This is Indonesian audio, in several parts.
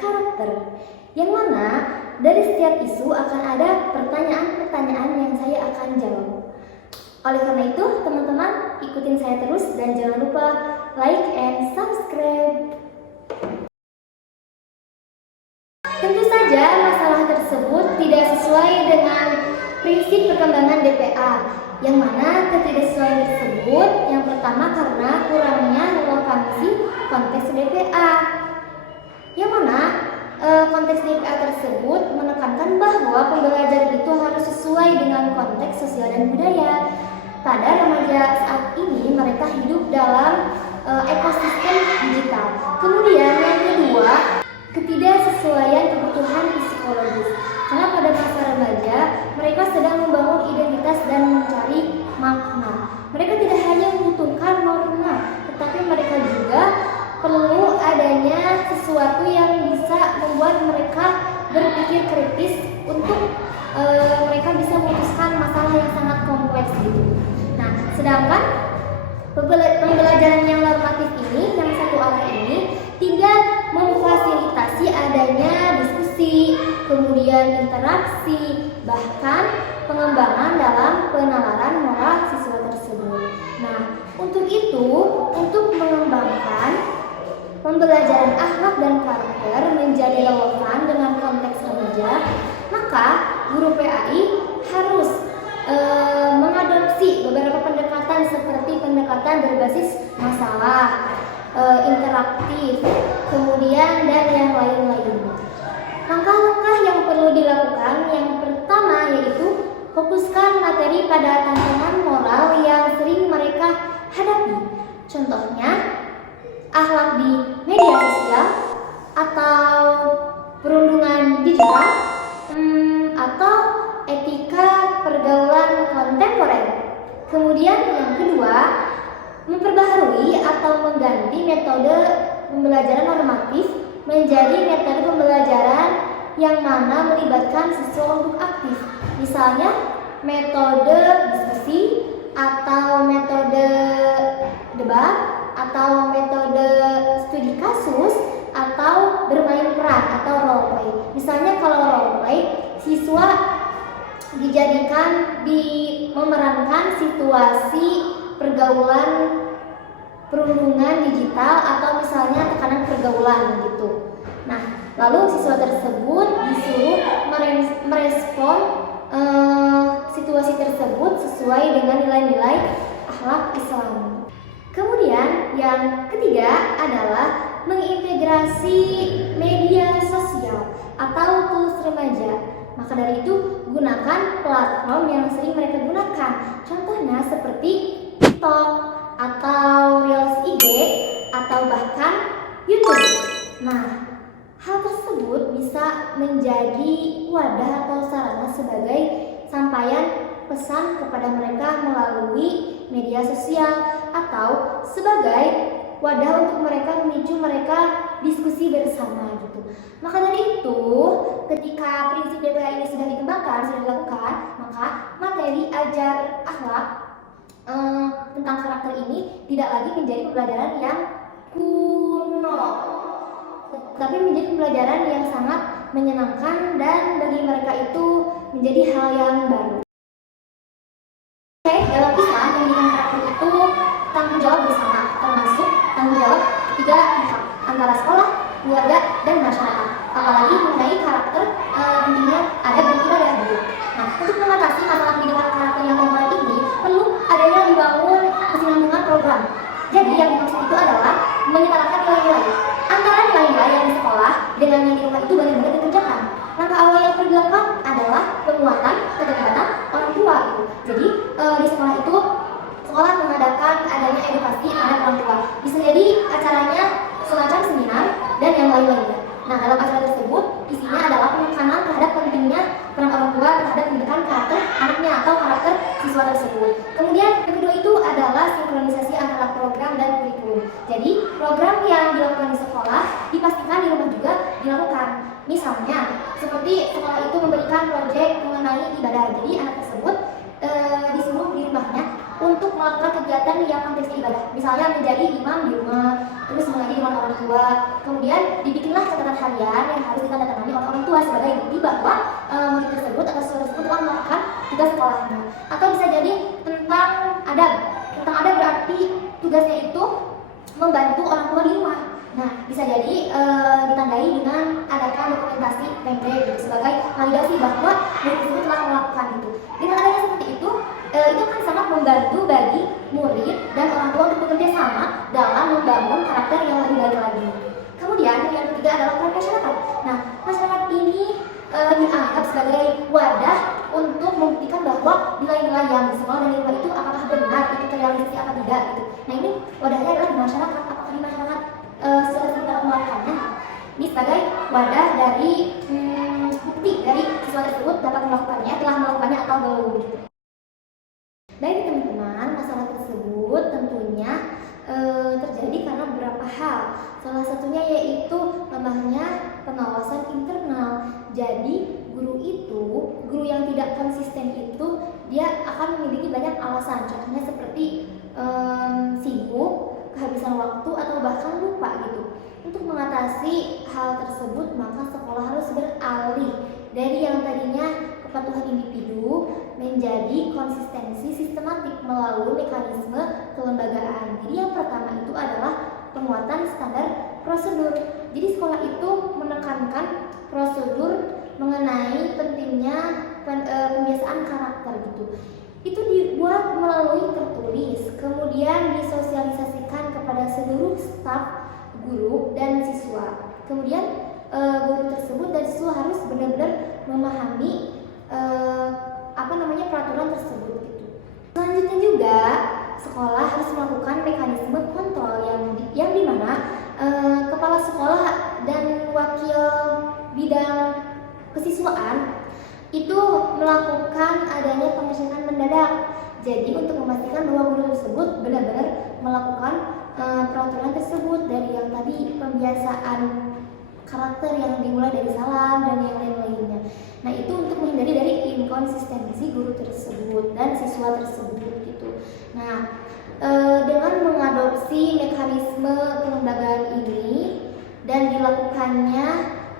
karakter, yang mana dari setiap isu akan ada pertanyaan-pertanyaan yang saya akan jawab. Oleh karena itu, teman-teman ikutin saya terus dan jangan lupa like and subscribe. Tentu saja masalah tersebut tidak sesuai dengan prinsip perkembangan DPA, yang mana ketidaksesuaian tersebut yang pertama karena kurangnya relevansi konteks DPA, yang mana konteks DPA tersebut menekankan bahwa pembelajaran itu harus sesuai dengan konteks sosial dan budaya. Pada remaja saat ini mereka hidup dalam ekosistem digital. Kemudian yang kedua, ketidaksesuaian kebutuhan psikologis. Karena pada masa remaja mereka sedang membangun identitas dan mencari makna. Mereka tidak hanya membutuhkan norma, tetapi mereka juga perlu adanya sesuatu yang bisa membuat mereka berpikir kritis untuk mereka bisa memutuskan masalah yang sangat kompleks gitu. Nah, sedangkan pembelajaran yang normatif ini, yang satu arah ini, tidak memfasilitasi adanya diskusi, kemudian interaksi, bahkan pengembangan dalam penalaran moral siswa tersebut. Nah, untuk itu, untuk mengembangkan pembelajaran akhlak dan karakter menjadi relevan dengan konteks remaja, maka guru PAI harus mengadopsi beberapa pendekatan seperti pendekatan berbasis masalah, interaktif, kemudian dan yang lain-lainnya. Langkah-langkah yang perlu dilakukan yang pertama yaitu fokuskan materi pada tantangan moral yang sering mereka hadapi. Contohnya, akhlak di media sosial atau perundungan digital, atau etika pergaulan kontemporer. Kemudian yang kedua, memperbaharui atau mengganti metode pembelajaran normatif menjadi metode pembelajaran yang mana melibatkan siswa untuk aktif. Misalnya metode diskusi atau metode debat atau metode studi kasus atau bermain peran atau role play. Misalnya kalau role play, siswa dijadikan memerankan situasi pergaulan perundungan digital atau misalnya tekanan pergaulan gitu. Nah, lalu siswa tersebut disuruh merespon situasi tersebut sesuai dengan nilai-nilai akhlak Islam. Kemudian yang ketiga adalah mengintegrasi media sosial atau tools remaja. Maka dari itu, gunakan platform yang sering mereka gunakan. Contohnya seperti TikTok atau Reels IG atau bahkan YouTube. Nah, hal tersebut bisa menjadi wadah atau sarana sebagai sampaian pesan kepada mereka melalui media sosial atau sebagai wadah untuk mereka memicu mereka diskusi bersama gitu. Maka dari itu, ketika prinsip DPA ini sudah dikembangkan, sudah dilakukan, maka materi ajar akhlak tentang karakter ini tidak lagi menjadi pembelajaran yang kuno, tapi menjadi pembelajaran yang sangat menyenangkan dan bagi mereka itu menjadi hal yang baru. Dalam Islam, pendidikan karakter itu tanggung jawab bersama, termasuk tanggung jawab tiga pihak antara sekolah, keluarga, dan masyarakat. Apalagi mengenai karakter pentingnya adab dan ibadah dulu. Nah, untuk mengatasi masalah pendidikan karakter yang komponen ini perlu adanya dibangun kesinambungan program. Jadi yang dimaksud itu adalah menyetarakan nilai-nilai antara nilai-nilai yang di sekolah dengan yang di rumah itu benar-benar dikerjakan. Langkah awal yang perlu dilakukan adalah penguatan keterlibatan orang tua gitu. Jadi di sekolah itu sekolah mengadakan adanya edukasi terhadap orang tua. Bisa jadi acaranya semacam seminar dan yang lain-lainnya. Nah, dalam acara tersebut isinya adalah penekanan terhadap pentingnya peran orang tua terhadap pendidikan karakter anaknya atau karakter siswa tersebut. Kemudian yang kedua itu adalah sinkronisasi antara program dan kurikulum. Jadi program yang dilakukan di sekolah dipastikan di rumah juga dilakukan. Misalnya seperti sekolah itu memberikan proyek mengenai ibadah. Jadi anak tersebut disuruh di rumahnya untuk melakukan kegiatan yang konteksnya ibadah. Misalnya menjadi imam di rumah terus mengaji dengan orang tua. Kemudian dibikinlah catatan harian yang harus ditandatangani oleh orang tua sebagai bukti bahwa murid tersebut atau siswa tersebut telah melakukan tugas sekolahnya. Atau bisa jadi tentang adab. Tentang adab berarti tugasnya itu membantu orang tua di rumah. Nah, bisa jadi ditandai dengan adakan dokumentasi pendek gitu, sebagai validasi bahwa murid tersebut telah melakukan itu. Dengan adanya seperti itu akan sangat membantu bagi murid dan orang tua untuk bekerja sama dalam membangun karakter yang lebih baik lagi. Kemudian yang ketiga adalah peran masyarakat. Nah, masyarakat ini dianggap sebagai wadah untuk membuktikan bahwa nilai-nilai yang di sekolah dan di rumah itu apakah benar, itu terrealisasi apa tidak gitu. Nah, ini wadahnya adalah di masyarakat. Apakah di masyarakat secara kita melakukannya? Ini sebagai wadah dari bukti dari siswa tersebut dapat melakukannya, telah melakukannya atau belum. Baik teman-teman, masalah tersebut tentunya terjadi karena beberapa hal. Salah satunya yaitu lemahnya pengawasan internal. Jadi guru yang tidak konsisten itu dia akan memiliki banyak alasan. Contohnya seperti sibuk, kehabisan waktu, atau bahkan lupa gitu. Untuk mengatasi hal tersebut, maka sekolah harus beralih dari yang tadinya kepatuhan individu menjadi konsistensi sistematik melalui mekanisme kelembagaan. Jadi yang pertama itu adalah penguatan standar prosedur. Jadi sekolah itu menekankan prosedur mengenai pentingnya pembiasaan karakter gitu. Itu dibuat melalui tertulis, kemudian disosialisasikan kepada seluruh staf, guru, dan siswa. Kemudian guru tersebut dan siswa harus benar-benar memahami peraturan tersebut gitu. Selanjutnya juga sekolah harus melakukan mekanisme kontrol yang dimana kepala sekolah dan wakil bidang kesiswaan itu melakukan adanya pengecekan mendadak. Jadi untuk memastikan bahwa guru tersebut benar-benar melakukan peraturan tersebut, dari yang tadi pembiasaan karakter yang dimulai dari salam dan yang lain-lainnya. Nah, itu untuk menghindari dari inkonsistensi guru tersebut dan siswa tersebut gitu. Nah, dengan mengadopsi mekanisme kelembagaan ini dan dilakukannya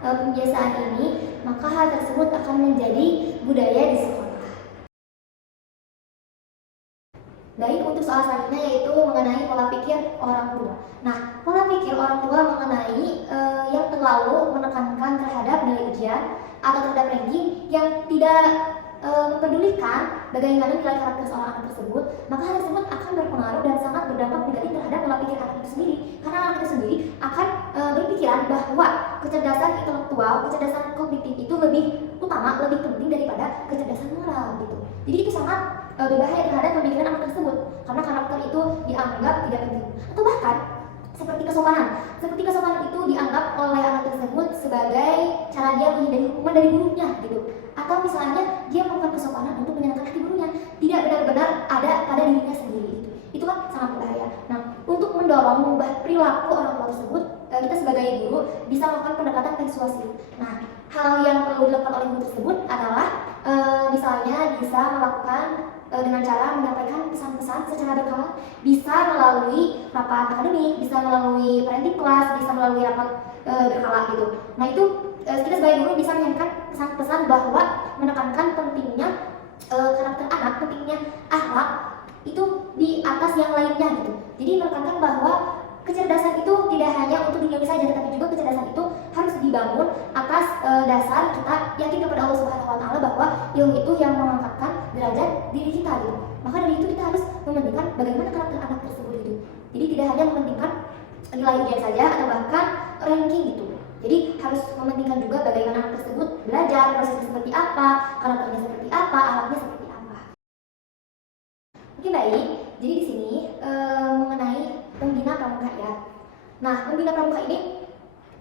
pembiasaan ini, maka hal tersebut akan menjadi budaya di sekolah. Baik, untuk soal selanjutnya yaitu mengenai pola pikir orang tua. Nah, pola pikir orang tua mengenai yang terlalu menekankan terhadap nilai ujian atau terhadap ranking yang tidak mempedulikan bagaimana nilai karakter seorang anak tersebut, maka hal tersebut akan berpengaruh dan sangat berdampak negatif terhadap pola pikir anak itu sendiri. Karena anak itu sendiri akan berpikiran bahwa kecerdasan intelektual, kecerdasan kognitif itu lebih utama, lebih penting daripada kecerdasan moral gitu. Jadi itu sangat berbahaya terhadap pemikiran anak tersebut, karena karakter itu dianggap tidak penting. Atau bahkan seperti kesopanan itu dianggap oleh anak tersebut sebagai cara dia menghindari hukuman dari gurunya gitu. Atau misalnya dia melakukan kesopanan untuk menyenangkan hati gurunya, tidak benar-benar ada pada dirinya sendiri gitu. Itu kan sangat berbahaya. Nah, untuk mendorong mengubah perilaku orang tua tersebut, kita sebagai guru bisa melakukan pendekatan persuasif. Nah, hal yang perlu dilakukan oleh guru tersebut adalah misalnya bisa melakukan dengan cara menyampaikan pesan-pesan secara berkala, bisa melalui rapat akademik, bisa melalui parenting class, bisa melalui rapat berkala gitu. Nah, itu kita sebagai guru bisa menyampaikan pesan-pesan bahwa menekankan pentingnya karakter anak, pentingnya akhlak itu di atas yang lainnya gitu. Jadi menekankan bahwa kecerdasan itu tidak hanya untuk duniawi saja, tetapi juga kecerdasan itu harus dibangun atas dasar kita yakin kepada Allah Subhanahu wa Ta'ala bahwa ilmu itu yang mengangkatkan derajat diri kita gitu. Maka dari itu kita harus mementingkan bagaimana karakter anak tersebut itu. Jadi tidak hanya mementingkan nilai ujian saja atau bahkan ranking gitu. Jadi harus mementingkan juga bagaimana anak tersebut belajar, prosesnya seperti apa, karakternya seperti apa, akhlaknya seperti apa. Oke, baik. Jadi di sini mengenai pembina pramuka ya. Nah, pembina pramuka ini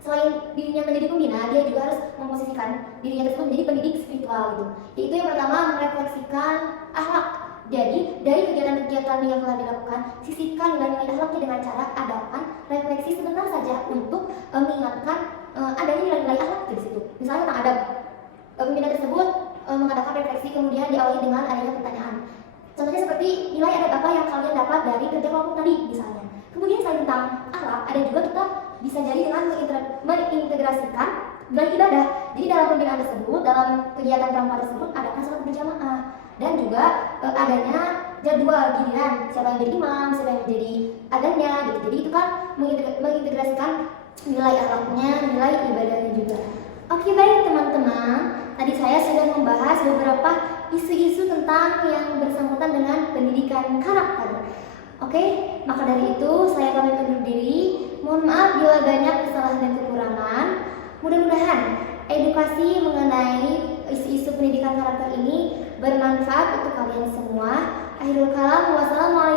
selain dirinya menjadi pembina, dia juga harus memposisikan dirinya tersebut menjadi pendidik spiritual gitu. Yaitu yang pertama, merefleksikan akhlak. Jadi dari kegiatan-kegiatan yang telah dilakukan, sisipkan nilai-nilai akhlaknya dengan cara adakan refleksi sebentar saja untuk mengingatkan adanya nilai-nilai akhlak di situ. Misalnya tentang adab, pembina tersebut mengadakan refleksi kemudian diawali dengan adanya pertanyaan. Contohnya seperti nilai adab apa yang kalian dapat dari kerja kelompok tadi misalnya. Kemudian selain tentang akhlak, ada juga kita bisa jadi dengan mengintegrasikan nilai ibadah. Jadi dalam pembinaan tersebut, dalam kegiatan pramuka tersebut ada sholat berjamaah dan juga adanya jadwal giliran siapa yang jadi imam, siapa yang jadi adanya gitu. Jadi itu kan mengintegrasikan nilai akhlaknya, nilai ibadahnya juga. Oke, baik teman-teman, tadi saya sudah membahas beberapa isu-isu tentang yang bersangkutan dengan pendidikan karakter. Oke, maka dari itu saya pamit undur diri. Mohon maaf bila banyak kesalahan dan kekurangan. Mudah-mudahan edukasi mengenai isu-isu pendidikan karakter ini bermanfaat untuk kalian semua. Akhirul kalam, wassalamualaikum